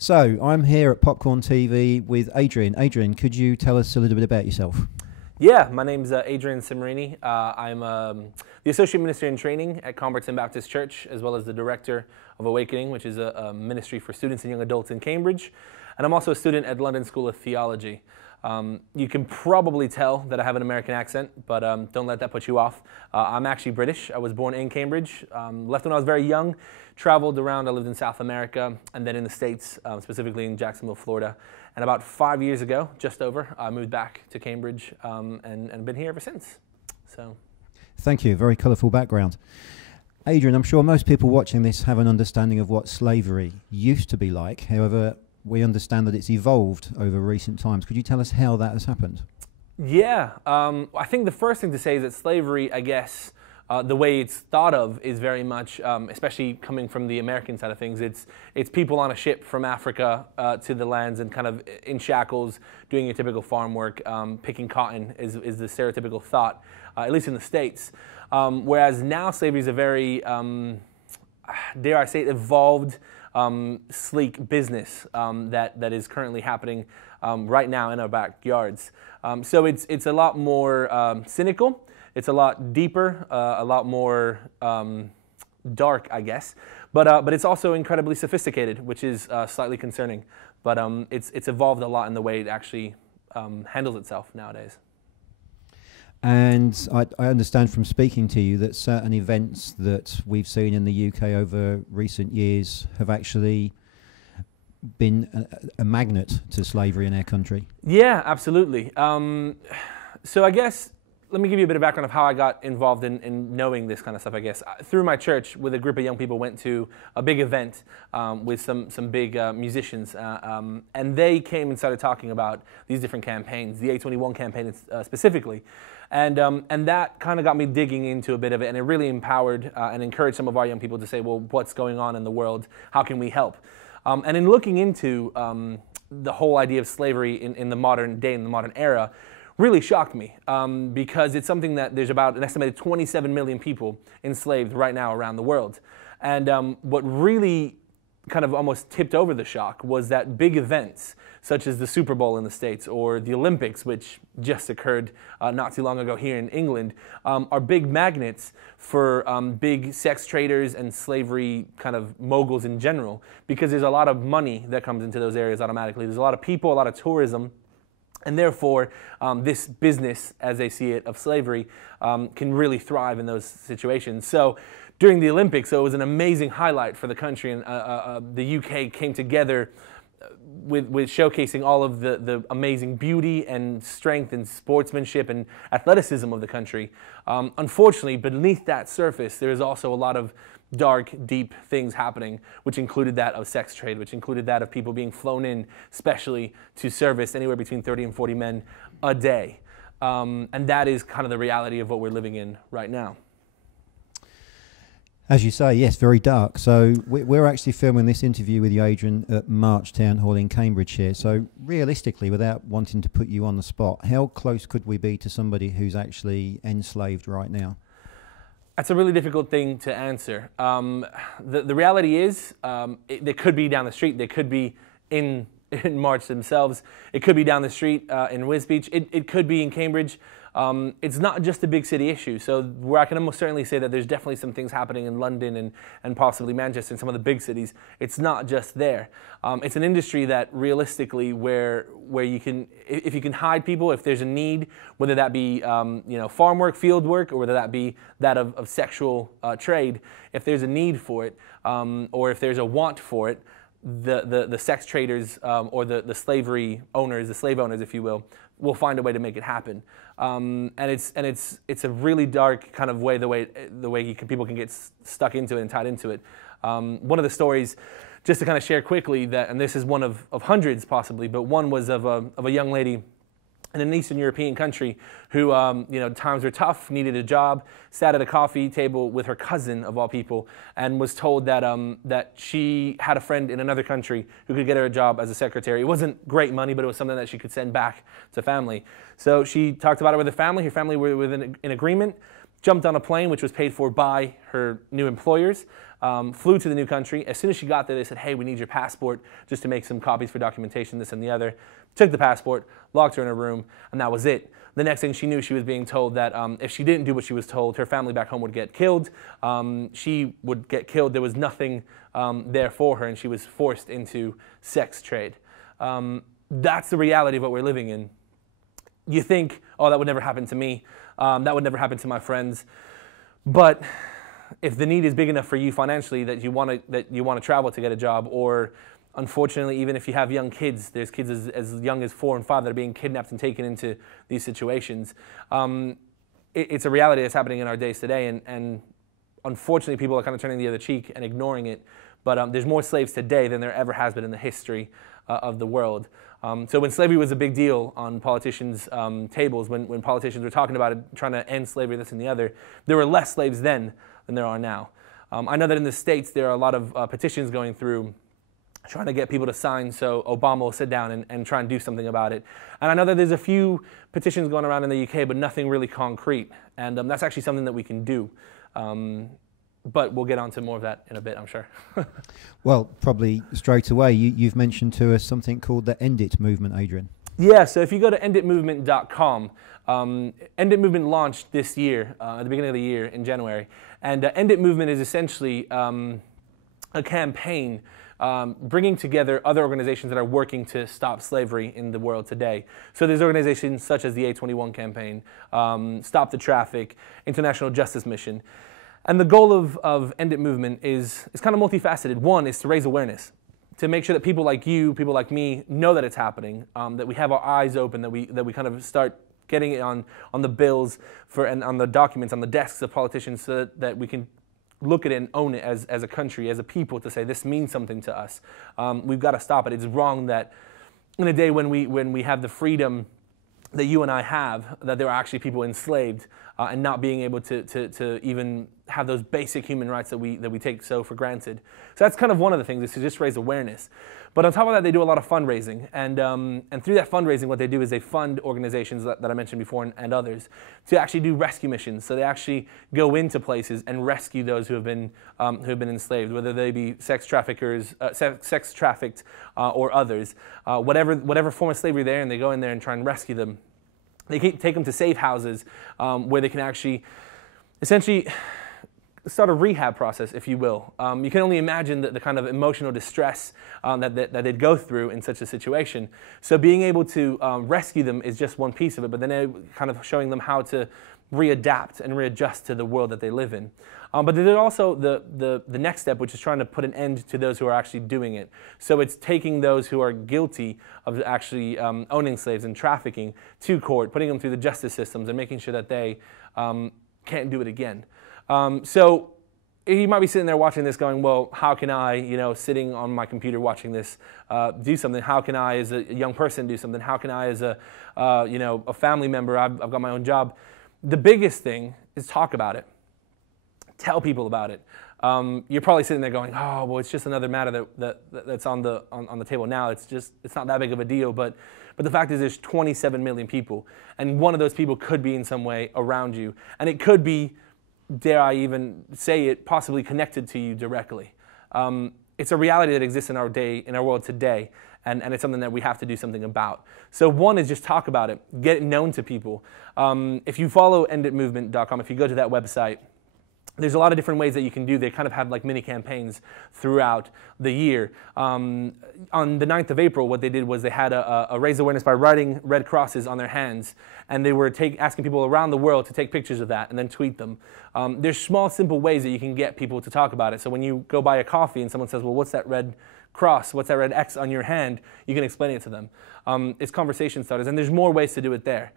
So I'm here at Popcorn TV with Adrian. Adrian, could you tell us a little bit about yourself? Yeah, my name's Adrian Semerene. I'm the Associate Minister in Training at Comberton Baptist Church, as well as the Director of Awakening, which is a ministry for students and young adults in Cambridge. And I'm also a student at London School of Theology. You can probably tell that I have an American accent, but don't let that put you off. I'm actually British. I was born in Cambridge, left when I was very young, traveled around. I lived in South America and then in the States, specifically in Jacksonville, Florida. And about 5 years ago, just over, I moved back to Cambridge and been here ever since. So, thank you. Very colourful background. Adrian, I'm sure most people watching this have an understanding of what slavery used to be like. However, we understand that it's evolved over recent times. Could you tell us how that has happened? Yeah, I think the first thing to say is that slavery, I guess, the way it's thought of is very much, especially coming from the American side of things, it's people on a ship from Africa to the lands and kind of in shackles doing your typical farm work, picking cotton is the stereotypical thought, at least in the States. Whereas now slavery is a very, dare I say it, evolved, sleek business that is currently happening right now in our backyards. So it's a lot more cynical. It's a lot deeper, a lot more dark, I guess. But it's also incredibly sophisticated, which is slightly concerning. But it's evolved a lot in the way it actually handles itself nowadays. And I understand from speaking to you that certain events that we've seen in the UK over recent years have actually been a magnet to slavery in our country. Yeah, absolutely. So I guess, let me give you a bit of background of how I got involved in knowing this kind of stuff, I guess. Through my church, with a group of young people, went to a big event with some big musicians. And they came and started talking about these different campaigns, the A21 campaign specifically. And that kind of got me digging into a bit of it, and it really empowered and encouraged some of our young people to say, well, what's going on in the world? How can we help? And in looking into the whole idea of slavery in the modern day, in the modern era, really shocked me because it's something that there's about an estimated 27 million people enslaved right now around the world. And what really kind of almost tipped over the shock was that big events such as the Super Bowl in the States or the Olympics, which just occurred not too long ago here in England, are big magnets for big sex traders and slavery kind of moguls in general, because there's a lot of money that comes into those areas automatically. There's a lot of people, a lot of tourism. And therefore, this business, as they see it, of slavery can really thrive in those situations. So during the Olympics, so it was an amazing highlight for the country, and the UK came together with showcasing all of the amazing beauty and strength and sportsmanship and athleticism of the country. Unfortunately, beneath that surface, there is also a lot of dark, deep things happening, which included that of sex trade, which included that of people being flown in specially to service anywhere between 30 and 40 men a day. And that is kind of the reality of what we're living in right now. As you say, yes, very dark. So we're actually filming this interview with you, Adrian, at March Town Hall in Cambridgeshire. So realistically, without wanting to put you on the spot, how close could we be to somebody who's actually enslaved right now? That's a really difficult thing to answer. The reality is, they could be down the street. They could be in March themselves. It could be down the street in Wisbech. It could be in Cambridge. It's not just a big city issue. So where I can almost certainly say that there's definitely some things happening in London and possibly Manchester and some of the big cities. It's not just there. It's an industry that realistically where you can, if you can hide people, if there's a need, whether that be farm work, field work, or whether that be that of sexual trade, if there's a need for it, or if there's a want for it, the sex traders or the slavery owners, the slave owners, if you will find a way to make it happen. And it's a really dark kind of way, the way people can get stuck into it and tied into it. One of the stories, just to kind of share quickly, and this is one of hundreds possibly, but one was of a young lady in an Eastern European country who, times were tough, needed a job, sat at a coffee table with her cousin, of all people, and was told that she had a friend in another country who could get her a job as a secretary. It wasn't great money, but it was something that she could send back to family. So she talked about it with her family. Her family were in agreement. jumped on a plane, which was paid for by her new employers, flew to the new country. As soon as she got there, they said, hey, we need your passport just to make some copies for documentation, this and the other. Took the passport, locked her in a room, and that was it. The next thing she knew, she was being told that if she didn't do what she was told, her family back home would get killed. She would get killed. There was nothing there for her, and she was forced into sex trade. That's the reality of what we're living in. You think, oh, that would never happen to me. That would never happen to my friends. But if the need is big enough for you financially that you want to travel to get a job, or unfortunately, even if you have young kids, there's kids as young as 4 and 5 that are being kidnapped and taken into these situations. It's a reality that's happening in our days today, and unfortunately, people are kind of turning the other cheek and ignoring it. But there's more slaves today than there ever has been in the history of the world. So when slavery was a big deal on politicians' tables, when politicians were talking about it, trying to end slavery, this and the other, there were less slaves then than there are now. I know that in the States there are a lot of petitions going through trying to get people to sign so Obama will sit down and try and do something about it. And I know that there's a few petitions going around in the UK, but nothing really concrete. And that's actually something that we can do. But we'll get on to more of that in a bit, I'm sure. Well, probably straight away, you've mentioned to us something called the End It movement, Adrian. Yeah, so if you go to enditmovement.com, End It movement launched this year, at the beginning of the year in January. And End It movement is essentially a campaign bringing together other organizations that are working to stop slavery in the world today. So there's organizations such as the A21 campaign, Stop the Traffic, International Justice Mission. And the goal of End It movement is kind of multifaceted. One is to raise awareness, to make sure that people like you, people like me, know that it's happening, that we have our eyes open, that we kind of start getting it on the bills and on the documents, on the desks of politicians, so that we can look at it and own it as a country, as a people, to say this means something to us. We've got to stop it. It's wrong that in a day when we have the freedom that you and I have, that there are actually people enslaved and not being able to even have those basic human rights that we take so for granted. So that's kind of one of the things, is to just raise awareness. But on top of that, they do a lot of fundraising, and through that fundraising, what they do is they fund organizations that I mentioned before and others to actually do rescue missions. So they actually go into places and rescue those who have been enslaved, whether they be sex traffickers, sex trafficked, or others, whatever form of slavery they're in. They go in there and try and rescue them. They take them to safe houses where they can actually, essentially, start a rehab process, if you will. You can only imagine the kind of emotional distress that they'd go through in such a situation. So being able to rescue them is just one piece of it, but then kind of showing them how to readapt and readjust to the world that they live in. But there's also the next step, which is trying to put an end to those who are actually doing it. So it's taking those who are guilty of actually owning slaves and trafficking to court, putting them through the justice systems, and making sure that they can't do it again. So you might be sitting there watching this going, well, how can I, sitting on my computer watching this, do something? How can I, as a young person, do something? How can I, as a family member, I've got my own job. The biggest thing is talk about it. Tell people about it. You're probably sitting there going, oh, well, it's just another matter that's on the table now. It's not that big of a deal. But the fact is, there's 27 million people, and one of those people could be in some way around you, and it could be, dare I even say it, possibly connected to you directly. It's a reality that exists in our world today, and it's something that we have to do something about. So one is just talk about it, get it known to people. If you follow enditmovement.com, if you go to that website, there's a lot of different ways that you can do. They kind of have like mini campaigns throughout the year. On the 9th of April, what they did was they had a raise awareness by writing red crosses on their hands, and they were asking people around the world to take pictures of that and then tweet them. There's small, simple ways that you can get people to talk about it. So when you go buy a coffee and someone says, well, what's that red cross? What's that red X on your hand? You can explain it to them. It's conversation starters, and there's more ways to do it there.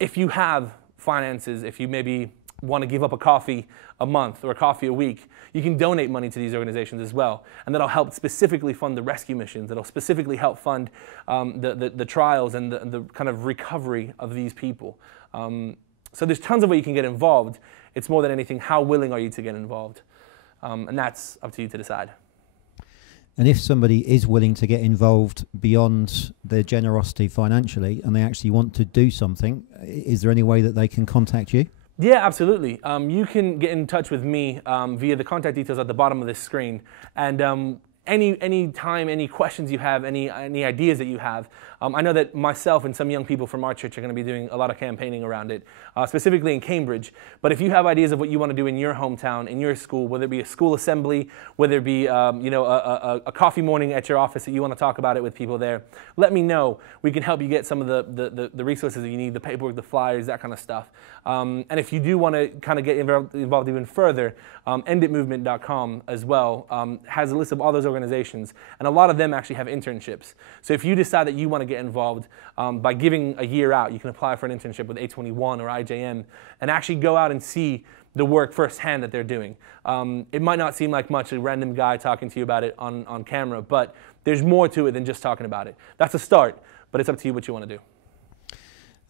If you have finances, if you maybe want to give up a coffee a month or a coffee a week, you can donate money to these organizations as well. And that'll help specifically fund the rescue missions. That'll specifically help fund the trials and the kind of recovery of these people. So there's tons of ways you can get involved. It's more than anything, how willing are you to get involved? And that's up to you to decide. And if somebody is willing to get involved beyond their generosity financially and they actually want to do something, is there any way that they can contact you? Yeah, absolutely. You can get in touch with me via the contact details at the bottom of this screen. And any time, any questions you have, any ideas that you have, I know that myself and some young people from our church are going to be doing a lot of campaigning around it, specifically in Cambridge. But if you have ideas of what you want to do in your hometown, in your school, whether it be a school assembly, whether it be a coffee morning at your office that you want to talk about it with people there, let me know. We can help you get some of the resources that you need, the paperwork, the flyers, that kind of stuff. And if you do want to kind of get involved even further, enditmovement.com as well has a list of all those organizations, and a lot of them actually have internships. So if you decide that you want to get involved by giving a year out, you can apply for an internship with A21 or IJM and actually go out and see the work firsthand that they're doing. It might not seem like much, a random guy talking to you about it on camera, but there's more to it than just talking about it. That's a start, but it's up to you what you want to do.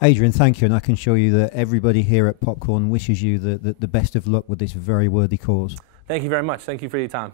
Adrian, thank you, and I can assure you that everybody here at Popcorn wishes you the best of luck with this very worthy cause. Thank you very much. Thank you for your time.